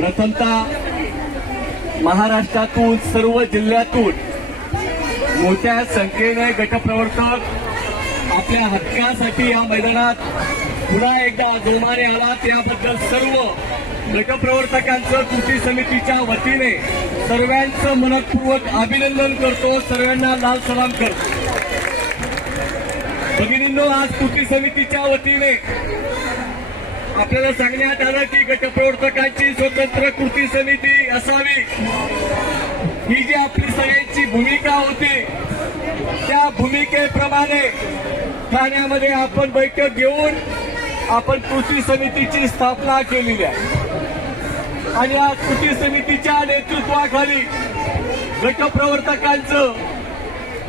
प्रथमतः महाराष्ट्रातून सर्व जिल्ह्यातून मोठ्या संख्येने गटप्रवर्तक आपल्या हक्कासाठी या मैदानात पुन्हा एकदा जोमाने आला त्याबद्दल सर्व गटप्रवर्तकांचं कृती समितीच्या वतीने सर्वांचं मनपूर्वक अभिनंदन करतो. सर्वांना लाल सलाम करतो. भगिनींनो आज कृती समितीच्या वतीने आपल्याला सांगण्यात आलं की गटप्रवर्तकांची स्वतंत्र कृती समिती असावी. ही जी आपली सगळ्यांची भूमिका होती त्या भूमिकेप्रमाणे ठाण्यामध्ये आपण बैठक घेऊन आपण कृती समितीची स्थापना केलेली आहे. आणि या कृती समितीच्या नेतृत्वाखाली गटप्रवर्तकांचं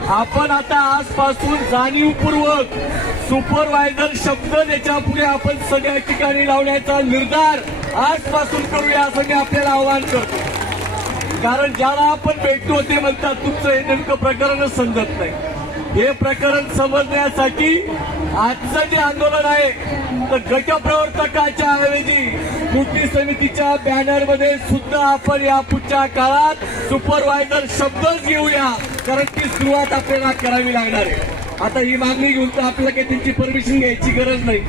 आपण आता आजपासून जाणीवपूर्वक सुपरवायझर शब्द त्याच्या पुढे आपण सगळ्या ठिकाणी लावण्याचा निर्धार आजपासून करूया असं मी आपल्याला आवाहन करतो. कारण ज्याला आपण भेटतो ते म्हणतात तुमचं हे नेमकं प्रकरणच समजत नाही. हे प्रकरण समजण्यासाठी आजचं जे आंदोलन आहे तर गटप्रवर्तकाच्या ऐवजी कृती समितीच्या बॅनरमध्ये सुद्धा आपण या पुढच्या काळात सुपरवायझर शब्दच घेऊया कारण ती सुरुवात आपल्याला करावी लागणार आहे. आता ही मागणी घेऊन तर आपल्याला काही त्यांची परमिशन घ्यायची गरज नाही.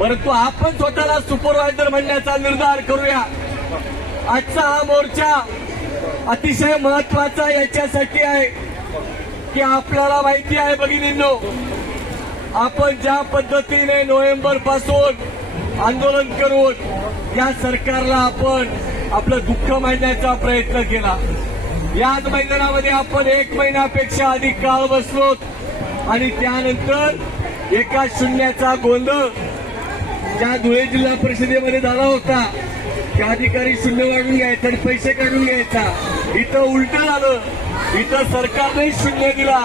परंतु आपण स्वतःला सुपरवायझर म्हणण्याचा निर्धार करूया. आजचा हा मोर्चा अतिशय महत्त्वाचा याच्यासाठी आहे. की आपल्याला माहिती आहे भगिनींनो आपण ज्या पद्धतीने नोव्हेंबरपासून आंदोलन करून या सरकारला आपण आपलं दुःख मांडण्याचा प्रयत्न केला. याच मैदानामध्ये आपण एक महिन्यापेक्षा अधिक काळ बसलो आणि त्यानंतर एका शून्याचा गोंधळ ज्या धुळे जिल्हा परिषदेमध्ये झाला होता त्या अधिकारी शून्य वाढून घ्यायचा आणि पैसे काढून घ्यायचा. इथं उलट झालं. इथं सरकारने शून्य दिला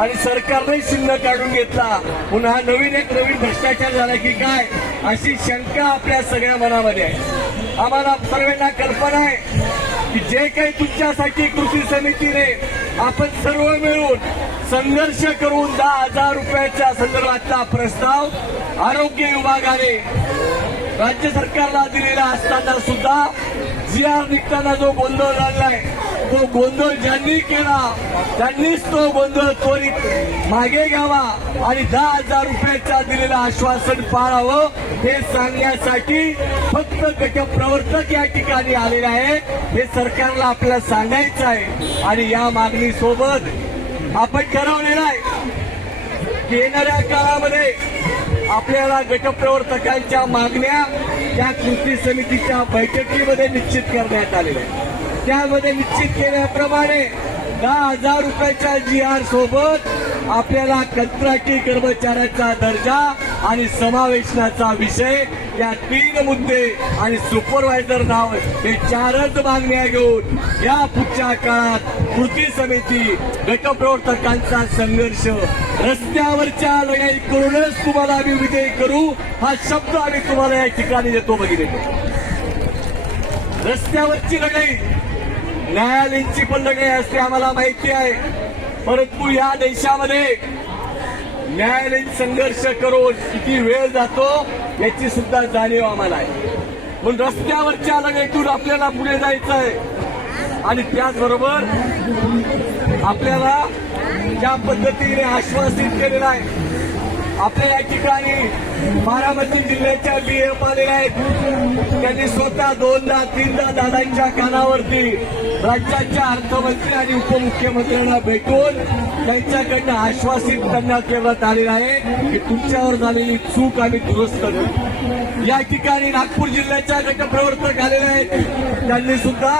आणि सरकारने शून्य काढून घेतला. पुन्हा नवीन एक नवीन भ्रष्टाचार झाला की काय? अशी शंका आपल्या सगळ्या मनामध्ये आहे. आम्हाला सर्वांना कल्पना आहे की जे काही तुमच्यासाठी कृती समितीने आपण सर्व मिळून संघर्ष करून दहा हजार रुपयाच्या संदर्भातला प्रस्ताव आरोग्य विभागाने राज्य सरकारला दिलेला असताना सुद्धा जी आर निघताना जो गोंधळ झालाय तो गोंधळ ज्यांनी केला त्यांनीच तो गोंधळ त्वरित मागे घ्यावा आणि दहा हजार रुपयाचा दिलेलं आश्वासन पाळावं हे सांगण्यासाठी फक्त गटप्रवर्तक या ठिकाणी आलेले आहे. हे सरकारला आपल्याला सांगायचं आहे. आणि या मागणीसोबत आपण ठरवलेलं आहे येणाऱ्या काळामध्ये आपल्याला गटप्रवर्तकांच्या मागण्या त्या कृती समितीच्या बैठकीमध्ये निश्चित करण्यात आलेल्या आहेत. त्यामध्ये निश्चित केल्याप्रमाणे दहा हजार रुपयाच्या जी आर सोबत आपल्याला कंत्राटी कर्मचाऱ्याचा दर्जा आणि समावेशनाचा विषय या तीन मुद्दे आणि सुपरवायझर नाव हे चारच मागण्या घेऊन या पुढच्या काळात कृती समिती गटप्रवर्तकांचा संघर्ष रस्त्यावरच्या लढाई करूनच तुम्हाला आम्ही विजयी करू हा शब्द आम्ही तुम्हाला या ठिकाणी देतो बघितले रस्त्यावरची लढाई न्यायालयीनची पण लढाई असते आम्हाला माहिती आहे. परंतु या देशामध्ये न्यायालयीन संघर्ष करून किती वेळ जातो याची सुद्धा जाणीव आम्हाला आहे. पण रस्त्यावरच्या लढाईतून आपल्याला पुढे जायचं आहे आणि त्याचबरोबर आपल्याला ज्या पद्धतीने आश्वासित केलेलं आहे आपल्या या ठिकाणी बारामती जिल्ह्याच्या बीएफ आलेल्या आहेत. त्यांनी स्वतः दोनदा तीनदा दादांच्या कानावरती राज्याच्या अर्थमंत्री आणि उपमुख्यमंत्र्यांना भेटून त्यांच्याकडनं आश्वासित करण्यात करण्यात आलेलं आहे की तुमच्यावर झालेली चूक आम्ही दुरुस्त करू. या ठिकाणी नागपूर जिल्ह्याच्या गटप्रवर्तक आलेले आहेत. त्यांनी सुद्धा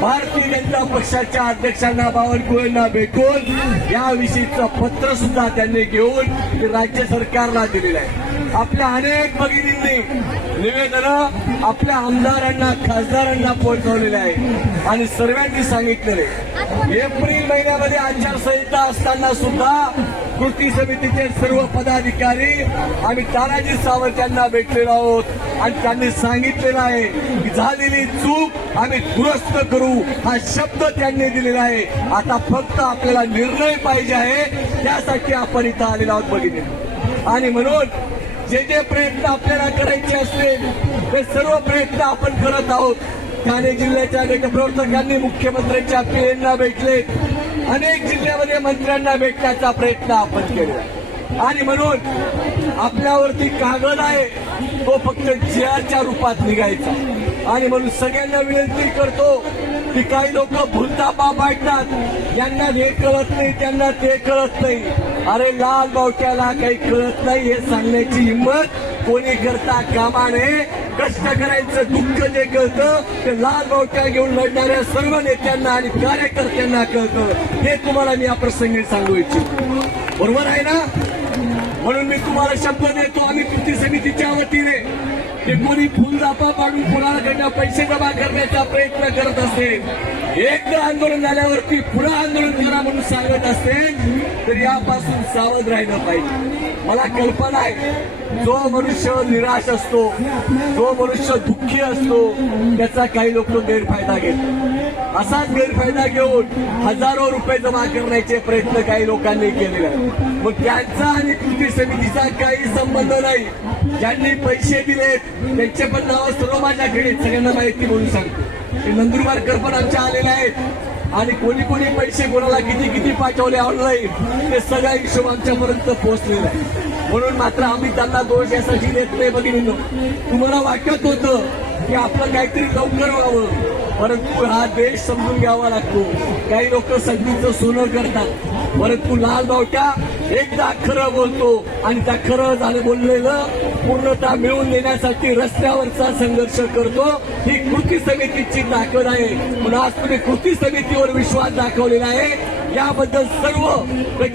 भारतीय जनता पक्षाच्या अध्यक्षांना बावनकुळेंना भेटून याविषयीचं पत्र सुद्धा त्यांनी घेऊन ते राज्य सरकारला दिलेलं आहे. आपल्या अनेक भगिनींनी निवेदन आपल्या आमदारांना खासदारांना पोहोचवलेले आहे आणि सर्वांनी सांगितलेले एप्रिल महिन्यामध्ये आचारसंहिता असताना सुद्धा कृती समितीचे सर्व पदाधिकारी आम्ही तानाजी सावंत यांना भेटलेलो आहोत. आणि त्यांनी सांगितलेलं आहे की झालेली चूक आम्ही दुरुस्त करू. हा शब्द त्यांनी दिलेला आहे. आता फक्त आपल्याला निर्णय पाहिजे आहे. त्यासाठी आपण इथं आलेलो आहोत बघितले. आणि म्हणून जे जे प्रयत्न आपल्याला करायचे असतील ते सर्व प्रयत्न आपण करत आहोत. ठाणे जिल्ह्याच्या गटप्रवर्तकांनी मुख्यमंत्र्यांच्या पीएंना भेटले अनेक जिल्ह्यामध्ये मंत्र्यांना भेटण्याचा प्रयत्न आपण केला आणि म्हणून आपल्यावरती कागद आहे तो फक्त जिआरच्या रूपात निघायचा. आणि म्हणून सगळ्यांना विनंती करतो की काही लोक भुलता बाप ऐकतात यांना हे कळत नाही त्यांना ते कळत नाही. अरे लाल बावट्याला काही कळत नाही हे सांगण्याची हिंमत कोणी करता कामा नये कष्ट करायचं दुःख जे कळतं ते लाल बावट्या घेऊन लढणाऱ्या सर्व नेत्यांना आणि कार्यकर्त्यांना कळतं. हे तुम्हाला मी या प्रसंगी सांगू इच्छितो. बरोबर आहे ना? म्हणून मी तुम्हाला शब्द देतो आम्ही कृती समितीच्या वतीने. की कोणी फुलजापा पाडून कोणाकडनं पैसे जमा करण्याचा प्रयत्न करत असेल एकदा आंदोलन झाल्यावरती पुन्हा आंदोलन करा म्हणून सांगत असेल तर यापासून सावध राहिलं पाहिजे. मला कल्पना आहे जो मनुष्य निराश असतो जो मनुष्य दुःखी असतो त्याचा काही लोक गैरफायदा घेतात असाच गैरफायदा घेऊन हजारो रुपये जमा करण्याचे प्रयत्न काही लोकांनी केलेले आहेत मग त्यांचा आणि कृती समितीचा काही संबंध नाही. ज्यांनी पैसे दिलेत त्यांचे पण नाव सर्व माझ्याकडे सगळ्यांना माहिती म्हणून सांगतो. नंदुरबारकर पण आमच्या आलेले आहेत. आणि कोणी कोणी पैसे कोणाला किती किती पाठवले ऑनलाईन ते सगळा हिशोब आमच्यापर्यंत पोहोचलेला आहे म्हणून मात्र आम्ही त्यांना दोष यासाठी देत नाही बघितलं तुम्हाला वाटत होतं की आपलं काहीतरी लवकर व्हावं परंतु हा देश समजून घ्यावा लागतो. काही लोक संधीचं सोनं करतात परंतु लाल बावट्या एकदा खरं बोलतो आणि त्या खरं झालं बोललेलं पूर्णता मिळवून देण्यासाठी रस्त्यावरचा संघर्ष करतो. ही कृती समितीची ताकद आहे. म्हणून आज तुम्ही कृती समितीवर विश्वास दाखवलेला आहे. याबद्दल सर्व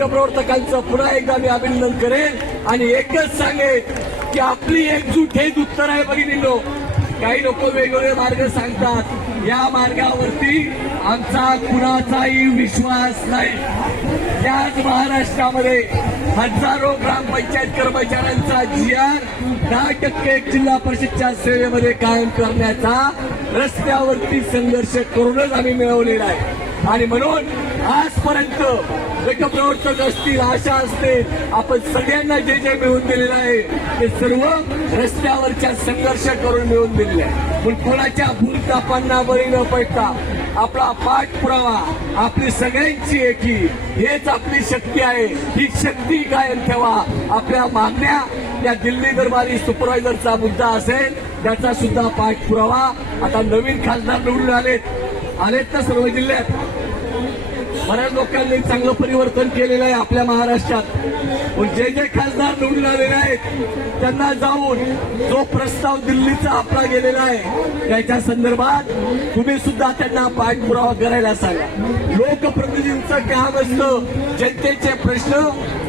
प्रवर्तकांचं पुन्हा एकदा मी अभिनंदन करेन. आणि एकच सांगेन की आपली एकजूट हेच उत्तर आहे बघितलो काही लोक वेगवेगळे मार्ग सांगतात. या मार्गावरती आमचा कुणाचाही विश्वास नाही. याच महाराष्ट्रामध्ये हजारो ग्रामपंचायत कर्मचाऱ्यांचा जी आर दहा टक्के जिल्हा परिषदच्या सेवेमध्ये कायम करण्याचा रस्त्यावरती संघर्ष करूनच आम्ही मिळवलेला आहे. आणि म्हणून आजपर्यंत गटप्रवर्तक असतील आशा असते आपण सगळ्यांना जे जे मिळवून दिलेलं आहे ते सर्व रस्त्यावरच्या संघर्ष करून मिळवून दिलेले आहे. पण कोणाच्या भूलतापांना बळी न पडता आपला पाठपुरावा आपली सगळ्यांची एकी हेच आपली शक्ती आहे. ही शक्ती कायम ठेवा. आपल्या मागण्या या दिल्ली दरबारी सुपरवायझरचा मुद्दा असेल त्याचा सुद्धा पाठपुरावा. आता नवीन खासदार निवडून आलेत. आलेत ना सर्व जिल्ह्यात? बऱ्याच लोकांनी चांगलं परिवर्तन केलेलं आहे आपल्या महाराष्ट्रात. पण जे जे खासदार निवडून आलेले आहेत त्यांना जाऊन जो प्रस्ताव दिल्लीचा आपला गेलेला आहे त्याच्या संदर्भात तुम्ही सुद्धा त्यांना पाठपुरावा करायला सांगा. लोकप्रतिनिधींचं काम असलं जनतेचे प्रश्न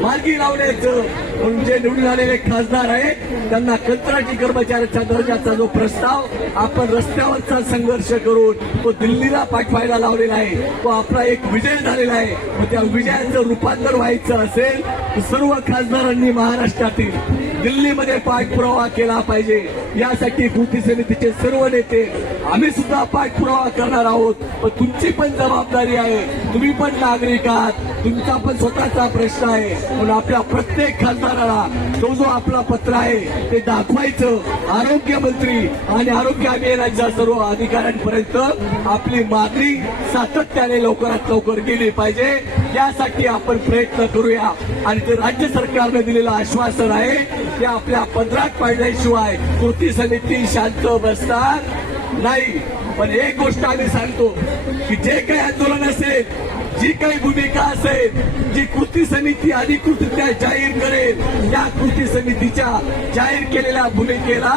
मार्गी लावण्याचं तुमचे जे निवडून आलेले खासदार आहेत. त्यांना कंत्राटी कर्मचाऱ्याच्या दर्जाचा जो प्रस्ताव आपण रस्त्यावरचा संघर्ष करून तो दिल्लीला पाठवायला लावलेला आहे. तो आपला एक विजय झालेला आहे. मग त्या विजयाचं रूपांतर व्हायचं असेल तर सर्व खासदारांनी महाराष्ट्रातील दिल्लीमध्ये पाठपुरावा केला पाहिजे. यासाठी कृती समितीचे सर्व नेते आम्ही सुद्धा पाठपुरावा करणार आहोत. पण तुमची पण जबाबदारी आहे. तुम्ही पण नागरिक आहात. तुमचा पण स्वतःचा प्रश्न आहे. म्हणून आपल्या प्रत्येक खासदाराला तो जो आपला पत्र आहे ते दाखवायचं. आरोग्यमंत्री आणि आरोग्य अभियानाच्या सर्व अधिकाऱ्यांपर्यंत आपली मागणी सातत्याने लवकरात लवकर गेली पाहिजे. यासाठी आपण प्रयत्न करूया. आणि ते राज्य सरकारने दिलेलं आश्वासन आहे ते आपल्या पदरात पाडल्याशिवाय कृती समिती शांत बसतात नाही पण एक गोष्ट आम्ही सांगतो की जे काही आंदोलन असेल जी काही भूमिका असेल जी कृती समिती अधिकृतरित्या जाहीर करेल त्या कृती समितीच्या जाहीर केलेल्या भूमिकेला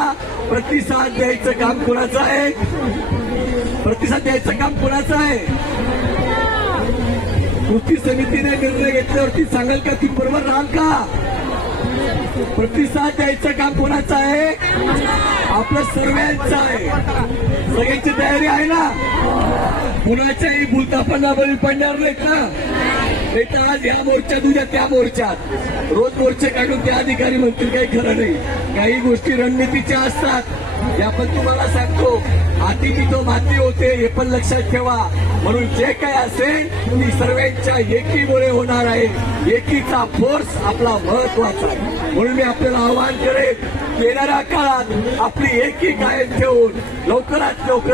प्रतिसाद द्यायचं काम कोणाचं आहे? प्रतिसाद द्यायचं काम कोणाचं आहे? कृती समितीने निर्णय घेतल्यावरती सांगाल का ती बरोबर राहाल का? प्रतिसाद द्यायचं काम कोणाचं आहे? आपलं सर्वांचं आहे. सगळ्यांची तयारी आहे ना? कुणाच्याही भूलतापांना बळी पडणार नाहीत ना? नाही तर आज या मोर्चात उद्या त्या मोर्चात. रोज मोर्चे काढून ते अधिकारी म्हणतील काही खरं नाही. काही गोष्टी रणनीतीच्या असतात. या पण तुम्हाला सांगतो हाती तो माती होते हे पण लक्षात ठेवा. म्हणून जे काय असेल ती सर्वांच्या एकीमुळे होणार आहे. एकीचा फोर्स आपला महत्त्वाचा आहे. म्हणून मी आपल्याला आवाहन करेन येणाऱ्या काळात आपली एकी कायम ठेवून लवकरात लवकर